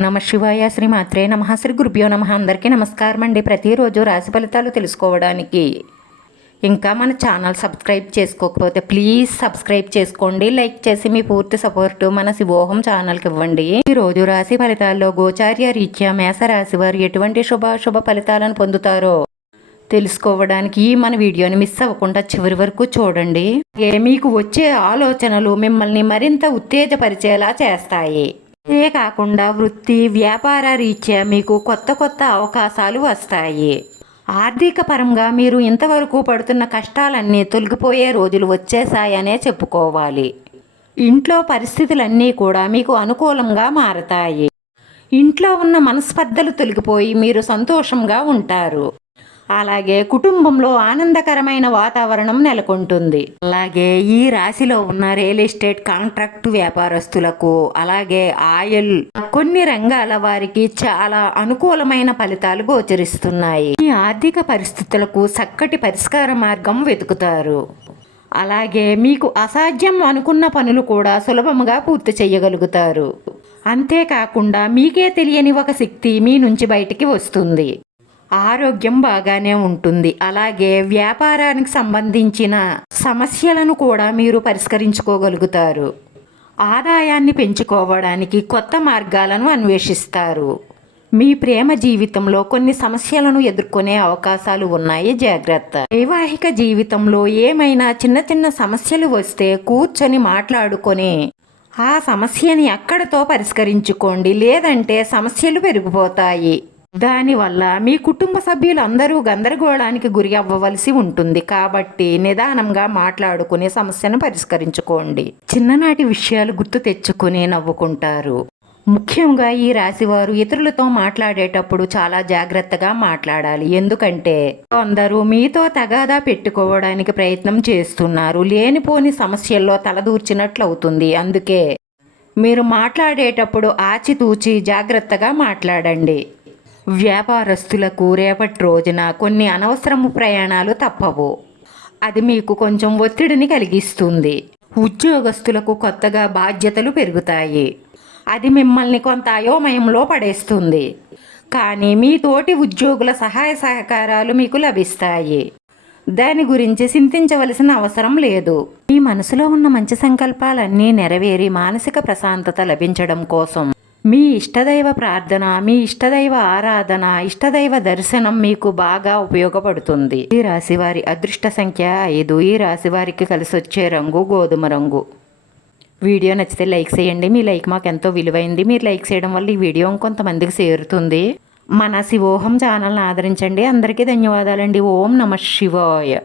నమ శివాయ. శ్రీ మాత్రే నమః. శ్రీ గురుభ్యో నమః. అందరికీ నమస్కారం అండి. ప్రతిరోజు రాశి ఫలితాలు తెలుసుకోవడానికి ఇంకా మన ఛానల్ సబ్స్క్రైబ్ చేసుకోకపోతే ప్లీజ్ సబ్స్క్రైబ్ చేసుకోండి. లైక్ చేసి మీ పూర్తి సపోర్ట్ మన శివోహం ఛానల్కి ఇవ్వండి. ఈరోజు రాశి ఫలితాల్లో గోచార్య రీత్యా మేషరాశి వారు ఎటువంటి శుభ ఫలితాలను పొందుతారో తెలుసుకోవడానికి మన వీడియోని మిస్ అవ్వకుండా చివరి వరకు చూడండి. మీకు వచ్చే ఆలోచనలు మిమ్మల్ని మరింత ఉత్తేజపరిచేలా చేస్తాయి. ఇదే కాకుండా వృత్తి వ్యాపార రీత్యా మీకు కొత్త అవకాశాలు వస్తాయి. ఆర్థిక పరంగా మీరు ఇంతవరకు పడుతున్న కష్టాలన్నీ తొలగిపోయే రోజులు వచ్చేసాయనే చెప్పుకోవాలి. ఇంట్లో పరిస్థితులన్నీ కూడా మీకు అనుకూలంగా మారతాయి. ఇంట్లో ఉన్న మనస్పర్ధలు తొలగిపోయి మీరు సంతోషంగా ఉంటారు. అలాగే కుటుంబంలో ఆనందకరమైన వాతావరణం నెలకొంటుంది. అలాగే ఈ రాశిలో ఉన్న రియల్ ఎస్టేట్ కాంట్రాక్ట్ వ్యాపారస్తులకు అలాగే ఆయిల్ కొన్ని రంగాల వారికి చాలా అనుకూలమైన ఫలితాలు గోచరిస్తున్నాయి. ఈ ఆర్థిక పరిస్థితులకు చక్కటి పరిష్కార మార్గం వెతుకుతారు. అలాగే మీకు అసాధ్యం అనుకున్న పనులు కూడా సులభంగా పూర్తి చేయగలుగుతారు. అంతేకాకుండా మీకే తెలియని ఒక శక్తి మీ నుంచి బయటికి వస్తుంది. ఆరోగ్యం బాగానే ఉంటుంది. అలాగే వ్యాపారానికి సంబంధించిన సమస్యలను కూడా మీరు పరిష్కరించుకోగలుగుతారు. ఆదాయాన్ని పెంచుకోవడానికి కొత్త మార్గాలను అన్వేషిస్తారు. మీ ప్రేమ జీవితంలో కొన్ని సమస్యలను ఎదుర్కొనే అవకాశాలు ఉన్నాయి, జాగ్రత్త. వైవాహిక జీవితంలో ఏమైనా చిన్న సమస్యలు వస్తే కూర్చొని మాట్లాడుకొని ఆ సమస్యని అక్కడితో పరిష్కరించుకోండి. లేదంటే సమస్యలు పెరిగిపోతాయి. దానివల్ల మీ కుటుంబ సభ్యులందరూ గందరగోళానికి గురి అవ్వవలసి ఉంటుంది. కాబట్టి నిదానంగా మాట్లాడుకుని సమస్యను పరిష్కరించుకోండి. చిన్ననాటి విషయాలు గుర్తు తెచ్చుకుని నవ్వుకుంటారు. ముఖ్యంగా ఈ రాశివారు ఇతరులతో మాట్లాడేటప్పుడు చాలా జాగ్రత్తగా మాట్లాడాలి. ఎందుకంటే అందరూ మీతో తగాదా పెట్టుకోవడానికి ప్రయత్నం చేస్తున్నారు. లేనిపోని సమస్యల్లో తలదూర్చినట్లు అవుతుంది. అందుకే మీరు మాట్లాడేటప్పుడు ఆచితూచి జాగ్రత్తగా మాట్లాడండి. వ్యాపారస్తులకు రేపటి రోజున కొన్ని అనవసరము ప్రయాణాలు తప్పవు. అది మీకు కొంచెం ఒత్తిడిని కలిగిస్తుంది. ఉద్యోగస్తులకు కొత్తగా బాధ్యతలు పెరుగుతాయి. అది మిమ్మల్ని కొంత అయోమయంలో పడేస్తుంది. కానీ మీ తోటి ఉద్యోగుల సహాయ సహకారాలు మీకు లభిస్తాయి. దాని గురించి చింతించవలసిన అవసరం లేదు. మీ మనసులో ఉన్న మంచి సంకల్పాలన్నీ నెరవేరి మానసిక ప్రశాంతత లభించడం కోసం మీ ఇష్టదైవ ప్రార్థన, మీ ఇష్టదైవ ఆరాధన, ఇష్టదైవ దర్శనం మీకు బాగా ఉపయోగపడుతుంది. ఈ రాశివారి అదృష్ట సంఖ్య 5. ఈ రాశివారికి కలిసి వచ్చే రంగు గోధుమ రంగు. వీడియో నచ్చితే లైక్ చేయండి. మీ లైక్ మాకు ఎంతో విలువైంది. మీరు లైక్ చేయడం వల్ల ఈ వీడియో కొంతమందికి చేరుతుంది. మన శివోహం ఛానల్ని ఆదరించండి. అందరికీ ధన్యవాదాలండి. ఓం నమః శివాయ.